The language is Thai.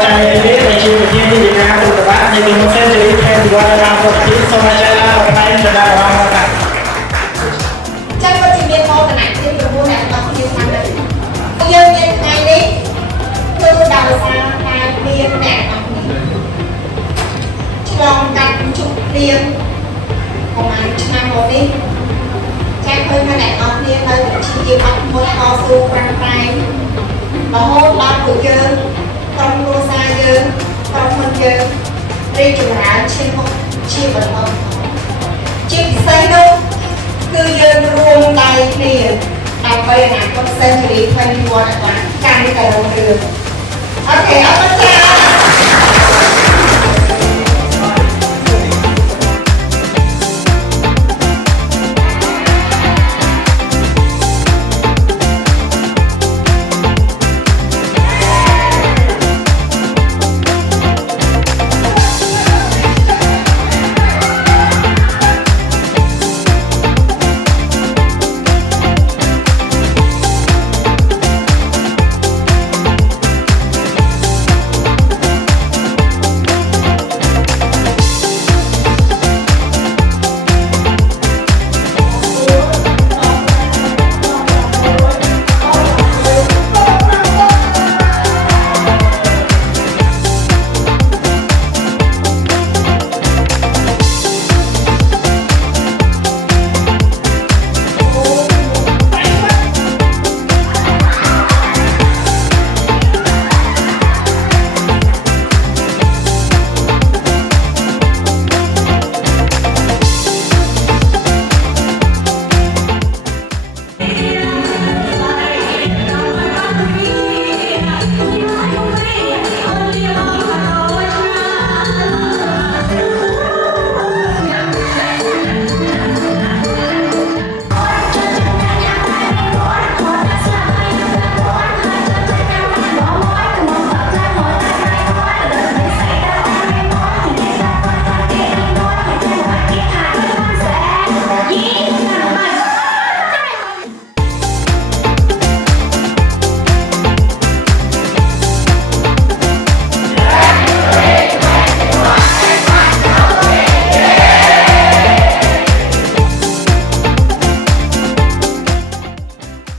ใจนี้ในชีวิตที่ดีนะครับคุณตาในปีนี้เส้นชีวิตแทนที่ว่าเราปกติสมัยเช้าเราไปจะได้ร้องกันจังหวัดจีเมียนโมกันไหนที่เป็นผู้แทนเราที่ทำกันยังยังไงนี้คือดาวฟ้าตาเรียนแหนกฉลองกันชุดเรียนประมาณชั่วโมงนี้แจ้งเพิ่มคะแนนออกเรียนเลยชีวิตออกหมดต่อสู้กันไปเราโหดเราผู้เยอะต้องรู้ซาเยอะต้องคนเยอะเรียกจุฬาชีพชีพบันเทิงชีพไซโนคือเยอะรวมใจเปลี่ยนเอาไปหาคอนเซนทรีทเวนตี้วันการในแต่ละเรื่องโอเคเอา